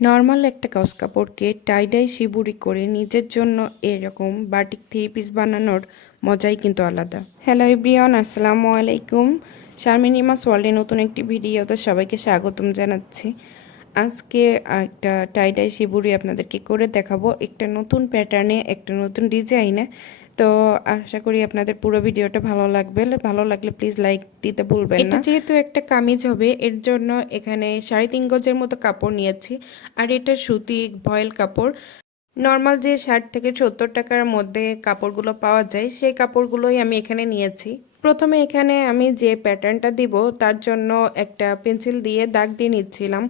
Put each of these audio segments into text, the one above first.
Normal একটা cows কাপড়কে tie-dye shibori করে নিজের জন্য এরকম বাটিক থ্রি পিস বানানোর মজাই কিন্তু আলাদা। হ্যালো এভরিওয়ান আসসালামু আলাইকুম। শারমিনিমাস ওয়ার্ল্ডে নতুন একটি ভিডিওতে সবাইকে স্বাগতম জানাচ্ছি। আজকে একটা টাইডাই শিবুরি আপনাদেরকে করে দেখাবো। একটা নতুন প্যাটার্নে একটা নতুন ডিজাইনে তো আশা করি আপনাদের পুরো ভিডিওটা ভালো লাগবে। ভালো লাগলে প্লিজ লাইক দিতে ভুলবেন না। যেহেতু একটা কামিজ হবে এর জন্য এখানে সাড়ে তিন গজের মতো কাপড় নিয়েছি। আর এটা সুতি ভয়েল কাপড়। নর্মাল যে ষাট থেকে সত্তর টাকার মধ্যে কাপড়গুলো পাওয়া যায় সেই কাপড়গুলোই আমি এখানে নিয়েছি। প্রথমে এখানে আমি যে প্যাটার্নটা দিব তার জন্য একটা পেন্সিল দিয়ে দাগ দিয়ে নিচ্ছিলাম।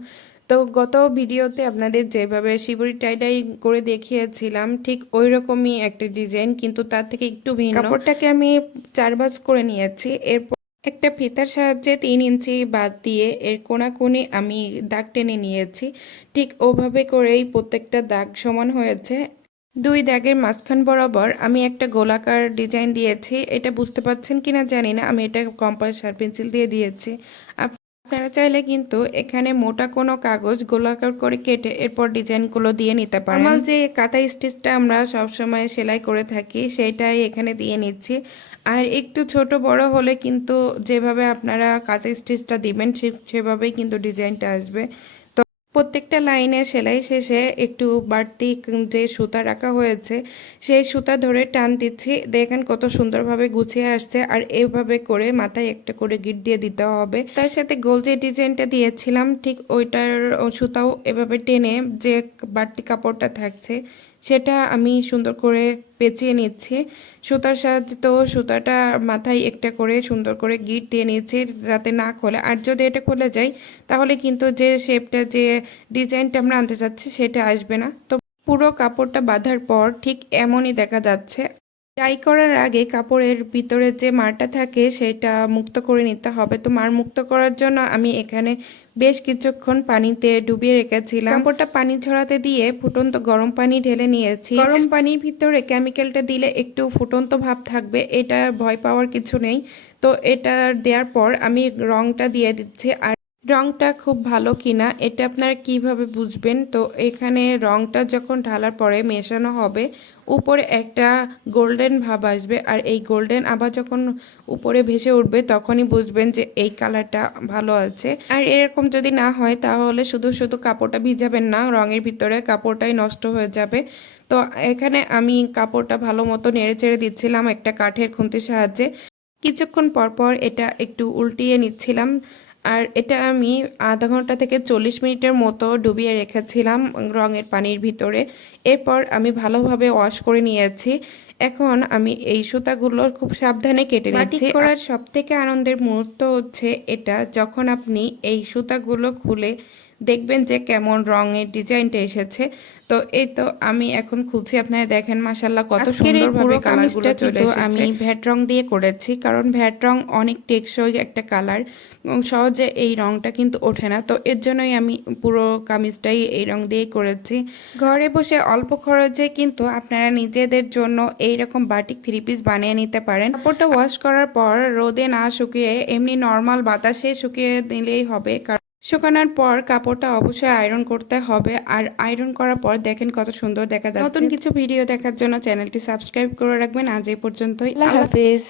তো গত ভিডিওতে আপনাদের যেভাবে শিবরি টাইডাই করে দেখিয়েছিলাম, ঠিক ওই রকমই একটা ডিজাইন কিন্তু তার থেকে একটু ভিন্ন। কাপড়টাকে আমি চার ভাঁজ করে নিয়েছি, এরপর একটা ফিতার সাহায্যে তিন ইঞ্চি বাদ দিয়ে এর কোনাকুনি আমি দাগ টেনে নিয়েছি, ঠিক ওভাবে করেই প্রত্যেকটা দাগ সমান হয়েছে। দুই দাগের মাঝখান বরাবর আমি একটা গোলাকার ডিজাইন দিয়েছি, এটা বুঝতে পারছেন কিনা জানি না, আমি এটা কম্পাস আর পেন্সিল দিয়ে দিয়েছি। আপনারা চাইলে কিন্তু এখানে মোটা কোনো কাগজ গোলাকার করে কেটে এরপর ডিজাইনগুলো দিয়ে নিতে পারেন। নর্মাল যে কাঁথা স্টিচটা আমরা সবসময় সেলাই করে থাকি, সেটাই এখানে দিয়ে নিচ্ছি। আর একটু ছোট বড় হলে কিন্তু যেভাবে আপনারা কাঁথা স্টিচটা দিবেন সেভাবেই কিন্তু ডিজাইনটা আসবে। প্রত্যেকটা লাইনে সেলাই শেষে একটু বাড়তি যে সুতা রাখা হয়েছে, সেই সুতা ধরে টান দিচ্ছি। দেখেন কত সুন্দরভাবে গুছিয়ে আসছে আর এইভাবে করে মাথায় একটা করে গিট দিয়ে দিতে হবে। তার সাথে গোল যে ডিজাইনটা দিয়েছিলাম, ঠিক ওইটার সুতাও এভাবে টেনে যে বাড়তি কাপড়টা থাকছে সেটা আমি সুন্দর করে পেঁচিয়ে নিচ্ছি। সুতার সাহায্যে তো সুতাটা মাথায় একটা করে সুন্দর করে গিট দিয়ে নিচ্ছি যাতে না খোলে। আর যদি এটা খুলে যায়, তাহলে কিন্তু যে শেপটা, যে ডিজাইনটা আমরা আনতে চাচ্ছি সেটা আসবে না। তো পুরো কাপড়টা বাঁধার পর ঠিক এমনই দেখা যাচ্ছে। টাই করার আগে কাপড়ের ভিতরে যে মারটা থাকে সেটা মুক্ত করে নিতে হবে। তো মার মুক্ত করার জন্য আমি এখানে বেশ কিছুক্ষণ পানিতে ডুবিয়ে রেখেছিলাম। কাপড়টা পানি ছড়াতে দিয়ে ফুটন্ত গরম পানি ঢেলে নিয়েছি। গরম পানির ভিতরে কেমিক্যালটা দিলে একটু ফুটন্ত ভাব থাকবে, এটা ভয় পাওয়ার কিছু নেই। তো এটা দেওয়ার পর আমি রংটা দিয়ে দিচ্ছি আর রংটা খুব ভালো কিনা, এটা আপনারা কীভাবে বুঝবেন? তো এখানে রংটা যখন ঢালার পরে মেশানো হবে, উপরে একটা গোল্ডেন ভাব আসবে। আর এই গোল্ডেন আবার যখন উপরে ভেসে উঠবে, তখনই বুঝবেন যে এই কালারটা ভালো আছে। আর এরকম যদি না হয়, তাহলে শুধু শুধু কাপড়টা ভিজাবেন না, রঙের ভিতরে কাপড়টাই নষ্ট হয়ে যাবে। তো এখানে আমি কাপড়টা ভালো মতো নেড়ে চেড়ে দিচ্ছিলাম একটা কাঠের খুন্তির সাহায্যে। কিছুক্ষণ পর পর এটা একটু উল্টিয়ে নিচ্ছিলাম। আর এটা আমি আধা ঘণ্টা থেকে চল্লিশ মিনিটের মতো ডুবিয়ে রেখেছিলাম রঙের পানির ভিতরে। এরপর আমি ভালোভাবে ওয়াশ করে নিয়েছি। এখন আমি এই সুতাগুলো খুব সাবধানে কেটে নিচ্ছি। করার সব থেকে আনন্দের মুহূর্ত হচ্ছে এটা যখন আপনি এই সুতাগুলো খুলে দেখবেন যে কেমন রঙের ডিজাইনটা এসেছে। তো এই তো আমি এখন খুলছি আপনারা দেখেন মাসাল্লাহ কত সুন্দরভাবে কালারগুলো চলে এসেছে। আমি ভ্যাট রং দিয়ে করেছি কারণ ভ্যাট রং অনেক টেকসই একটা কালার সহজে এই রংটা কিন্তু ওঠে না। তো এর জন্যই আমি পুরো কামিজটাই এই রং দিয়ে করেছি। ঘরে বসে অল্প খরচে কিন্তু আপনারা নিজেদের জন্য এই রকম বাটিক থ্রি পিস বানিয়ে নিতে পারেন। কাপড়টা ওয়াশ করার পর রোদে না শুকিয়ে এমনি নর্মাল বাতাসে শুকিয়ে দিলেই হবে কারণ শুকানোর পর কাপড়টা অবশ্যই আয়রন করতে হবে। আর আয়রন করার পর দেখেন কত সুন্দর দেখা যাচ্ছে। নতুন কিছু ভিডিও দেখার জন্য চ্যানেলটি সাবস্ক্রাইব করে রাখবেন। আজ এই পর্যন্তই। আল্লাহ হাফিজ।